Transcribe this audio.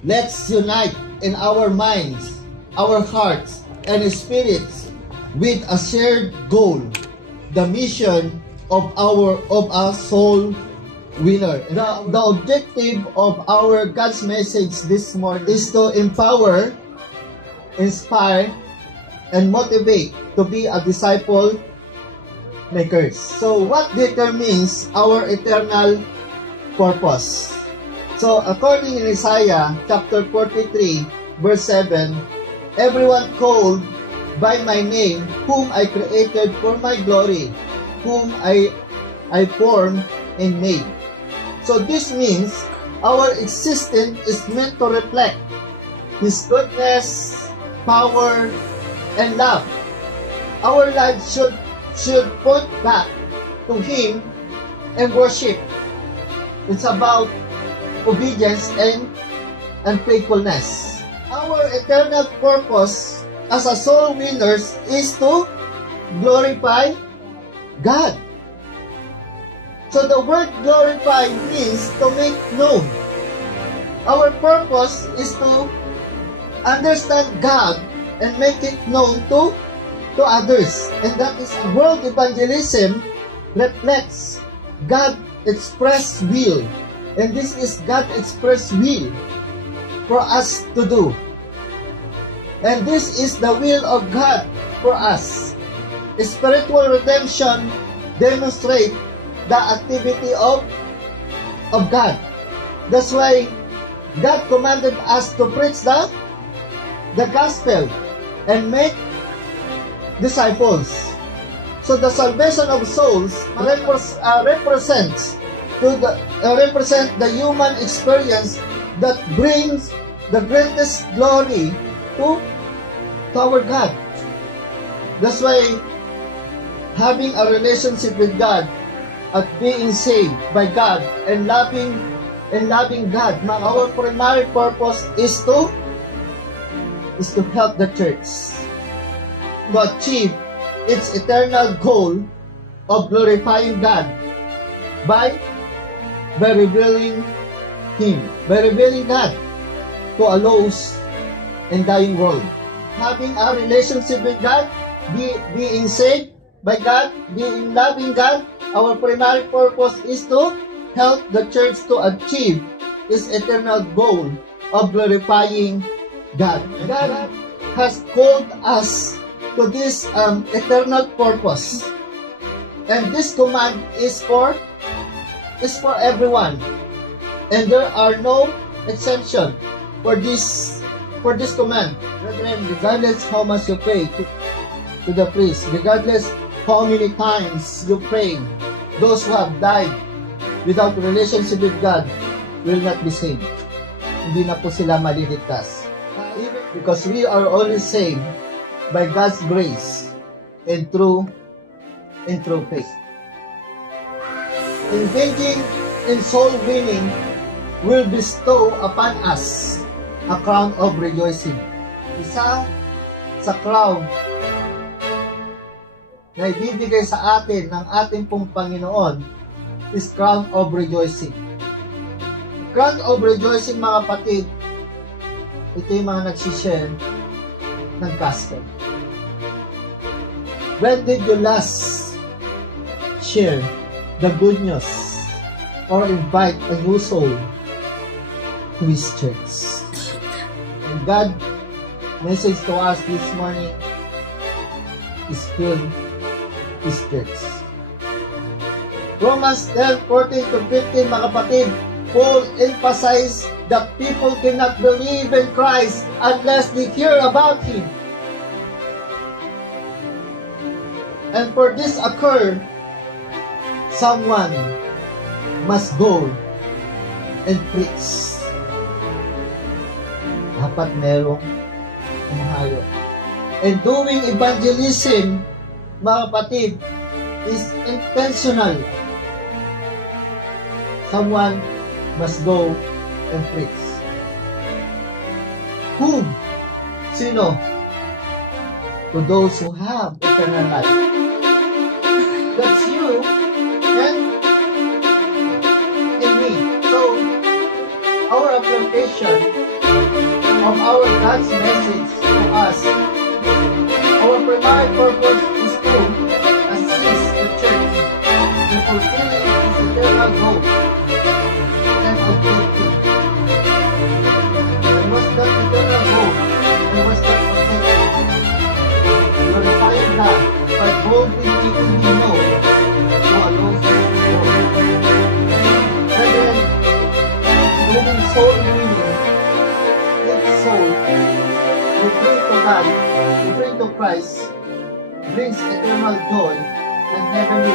Let's unite in our minds, our hearts, and spirits with a shared goal, the mission of a soul winner. The objective of our God's message this morning is to empower, inspire, and motivate to be a disciple makers. So what determines our eternal purpose? So according in Isaiah chapter 43 verse 7, everyone called by my name, whom I created for my glory, whom I formed and made. So this means our existence is meant to reflect His goodness, power, and love. Our lives should point back to Him and worship. It's about obedience and faithfulness. Our eternal purpose as a soul winners is to glorify God. So the word glorify means to make known. Our purpose is to understand God and make it known to others. And that is world evangelism reflects God's express will. And this is God's express will for us to do. And this is the will of God for us. Spiritual redemption demonstrates the activity of God. That's why God commanded us to preach the gospel and make disciples. So the salvation of souls represents the human experience that brings the greatest glory to our God. That's why having a relationship with God at being saved by God and loving God, our primary purpose is to help the church to achieve its eternal goal of glorifying God by revealing Him, by revealing God to a lost and dying world. Having a relationship with God, being saved by God, being loving God, our primary purpose is to help the church to achieve its eternal goal of glorifying God. God has called us to this eternal purpose, and this command is for everyone, and there are no exception for this command. Brethren, regardless how much you pray to the priest, regardless how many times you pray, those who have died without relationship with God will not be saved. Hindi na po sila maliligtas. Because we are only saved by God's grace and through faith. Engaging in soul winning will bestow upon us a crown of rejoicing. Isa sa crown na ibibigay sa atin ng ating pong Panginoon is crown of rejoicing. Crown of rejoicing, mga kapatid, ito yung mga nagsishare ng gospel. When did you last share the good news or invite a new soul to His church? And God message to us this morning is filled His church. Romans 10:14-15, mga kapatid, Paul emphasized that people cannot believe in Christ unless they hear about Him. And for this occur, someone must go and preach. Dapat merong umahayo. And doing evangelism, mga kapatid, is intentional. Someone must go and preach. Whom? Sino? To those who have eternal life. That's you and me. So, our application of our God's message to us. Our primary purpose is to assist the church in fulfilling its eternal goal and objective. And what's that eternal goal? And what's that objective? Glorifying God by boldly making Him known to a lost world. Brethren, moving soul winning, each soul you bring to God, you bring to Christ, brings eternal joy and heavenly